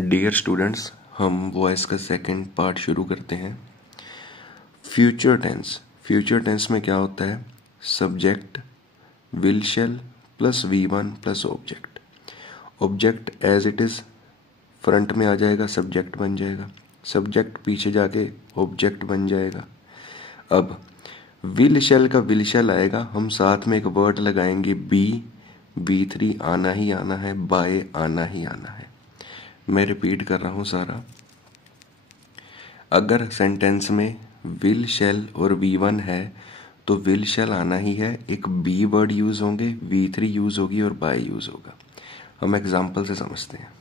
Dear students, हम voice का second part शुरू करते हैं। फ्यूचर टेंस में क्या होता है? Subject will shall plus V1 plus object. Object as it is front में आ जाएगा, सब्जेक्ट बन जाएगा। सब्जेक्ट पीछे जाके ऑब्जेक्ट बन जाएगा। अब विल शैल का विल शैल आएगा, हम साथ में एक वर्ड लगाएंगे V3 आना ही आना है, बाय आना ही आना है। मैं रिपीट कर रहा हूं सारा। अगर सेंटेंस में विल शैल और V1 है तो विल शैल आना ही है, एक बी वर्ड यूज होंगे, V3 यूज होगी और बाय यूज होगा। हम एग्जाम्पल से समझते हैं।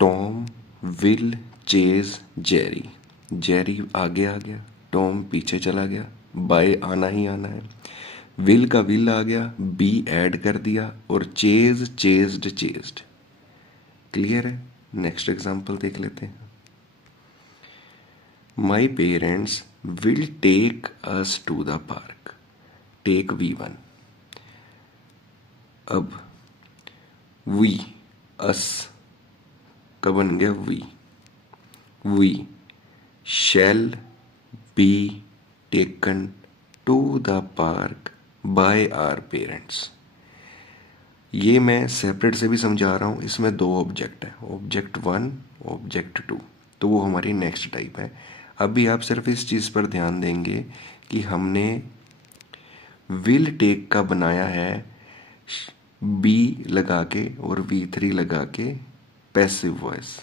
Tom will chase Jerry. Jerry आगे आ गया, टॉम पीछे चला गया, बाय आना ही आना है। विल का विल आ गया, बी ऐड कर दिया और चेज चेज्ड चेज्ड। क्लियर है? नेक्स्ट एग्जाम्पल देख लेते हैं। My parents will take us to the park. Take V1। अब वी अस का बन गया we shall be taken to the park by our parents. ये मैं सेपरेट से भी समझा रहा हूं, इसमें दो ऑब्जेक्ट है, ऑब्जेक्ट 1 ऑब्जेक्ट 2, तो वो हमारी नेक्स्ट टाइप है। अभी आप सिर्फ इस चीज पर ध्यान देंगे कि हमने विल टेक का बनाया है बी लगा के और V3 लगा के पैसिव वॉइस।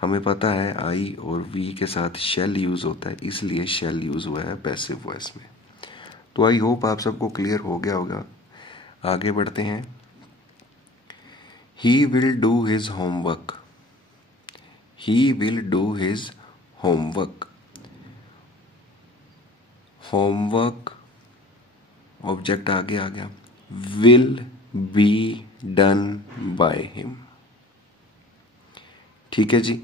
हमें पता है आई और वी के साथ शैल यूज होता है, इसलिए शैल यूज हुआ है पैसिव वॉइस में। तो आई होप आप सबको क्लियर हो गया होगा। आगे बढ़ते हैं। He will do his homework. He will do his homework. Homework object आगे आ गया, will be done by him। ठीक है जी,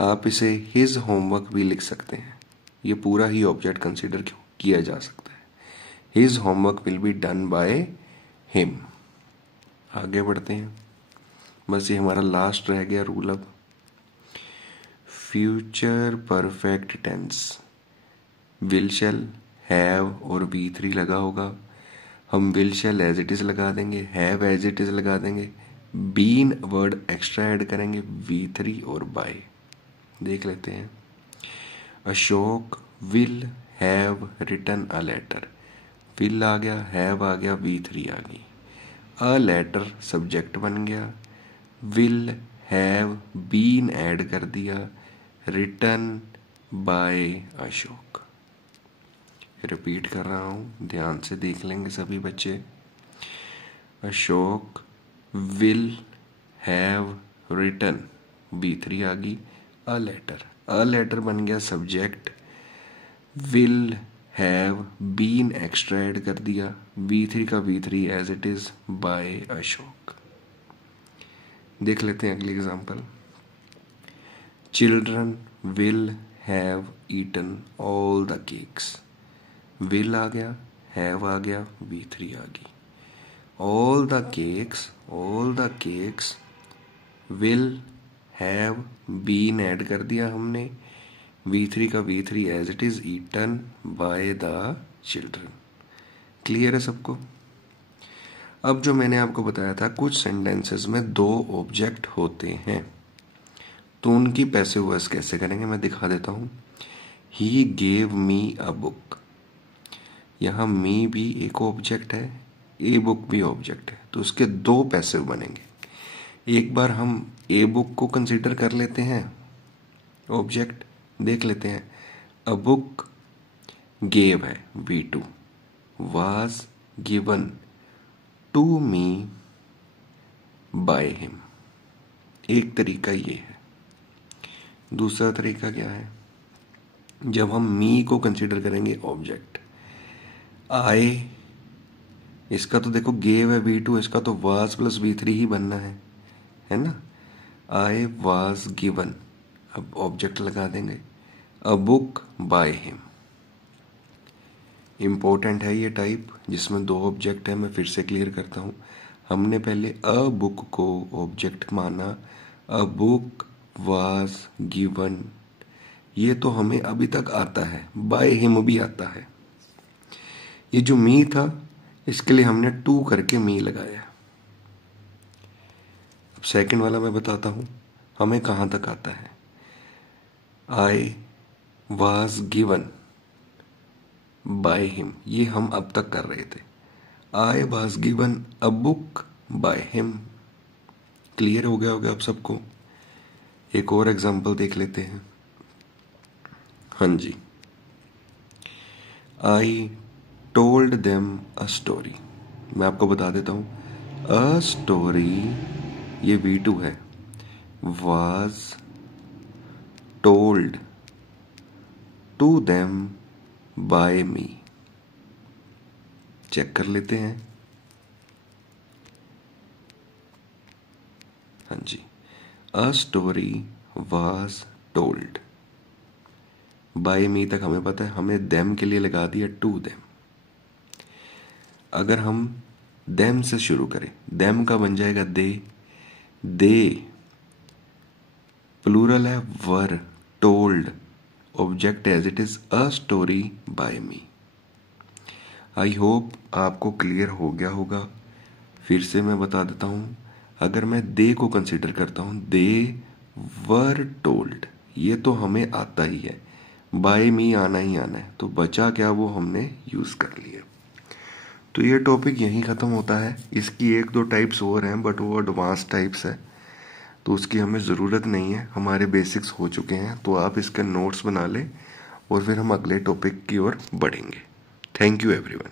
आप इसे his homework भी लिख सकते हैं, ये पूरा ही ऑब्जेक्ट कंसीडर किया जा सकता है। His homework will be done by him। आगे बढ़ते हैं, बस ये हमारा लास्ट रह गया रूल। अब future perfect tense will shall have और V3 लगा होगा, हम will shall as it is लगा देंगे, हैव एज इट इज लगा देंगे, बीन वर्ड एक्स्ट्रा ऐड करेंगे, V3 और बाय। देख लेते हैं। Ashok will have written a letter. Will आ गया, हैव आ गया, V3 आ गई। अ लेटर सब्जेक्ट बन गया, विल हैव बीन ऐड कर दिया, रिटन बाय अशोक। रिपीट कर रहा हूं, ध्यान से देख लेंगे सभी बच्चे। Ashok will have written, V3 आ गई, अ लेटर। अ लेटर बन गया subject, will have been extra add कर दिया, V3 का V3 as it is, by Ashok. देख लेते हैं अगली example. Children will have eaten all the cakes. Will आ गया, हैव आ गया, V3 आ गई। All the cakes will have been add कर दिया हमने, V3 का V3 as it is, eaten by the children. Clear है सबको? अब जो मैंने आपको बताया था, कुछ सेंटेंसेस में दो ऑब्जेक्ट होते हैं, तो उनकी पैसिव वॉइस कैसे करेंगे मैं दिखा देता हूं। He gave me a book. यहां मी भी एक ऑब्जेक्ट है, ए बुक भी ऑब्जेक्ट है, तो उसके दो पैसिव बनेंगे। एक बार हम ए बुक को कंसीडर कर लेते हैं ऑब्जेक्ट, देख लेते हैं। अ बुक गेव है, V2 was given to me by him. एक तरीका ये है। दूसरा तरीका क्या है? जब हम मी को कंसीडर करेंगे ऑब्जेक्ट, आए, इसका तो देखो गेव है V2, इसका तो वाज प्लस V3 ही बनना है ना। आई वाज गिवन, अब ऑब्जेक्ट लगा देंगे, a book by him. Important है ये टाइप जिसमें दो ऑब्जेक्ट है। मैं फिर से क्लियर करता हूं। हमने पहले अ बुक को ऑब्जेक्ट माना, अ बुक वाज गिवन, ये तो हमें अभी तक आता है, बाय हिम भी आता है। ये जो मी था इसके लिए हमने टू करके मी लगाया। अब सेकंड वाला मैं बताता हूं हमें कहां तक आता है। I was given by him, ये हम अब तक कर रहे थे। I was given a book by him. Clear हो गया होगा आप सबको। एक और एग्जांपल देख लेते हैं। हाँ जी, I told them a story. मैं आपको बता देता हूं, अ स्टोरी ये V2 है, was told to them by me. Check कर लेते हैं। हाँ जी, a story was told by me तक हमें पता है, हमें देम के लिए लगा दिया टू देम। अगर हम देम से शुरू करें, देम का बन जाएगा दे प्लूरल है were, told object as it is a story by me. I hope आपको क्लियर हो गया होगा। फिर से मैं बता देता हूं, अगर मैं दे को कंसिडर करता हूं, दे वर टोल्ड, ये तो हमें आता ही है, बाय मी आना ही आना है, तो बचा क्या वो हमने यूज कर लिया। तो ये टॉपिक यहीं ख़त्म होता है। इसकी एक दो टाइप्स और हैं बट वो एडवांस टाइप्स है, तो उसकी हमें ज़रूरत नहीं है, हमारे बेसिक्स हो चुके हैं। तो आप इसके नोट्स बना लें और फिर हम अगले टॉपिक की ओर बढ़ेंगे। Thank you everyone.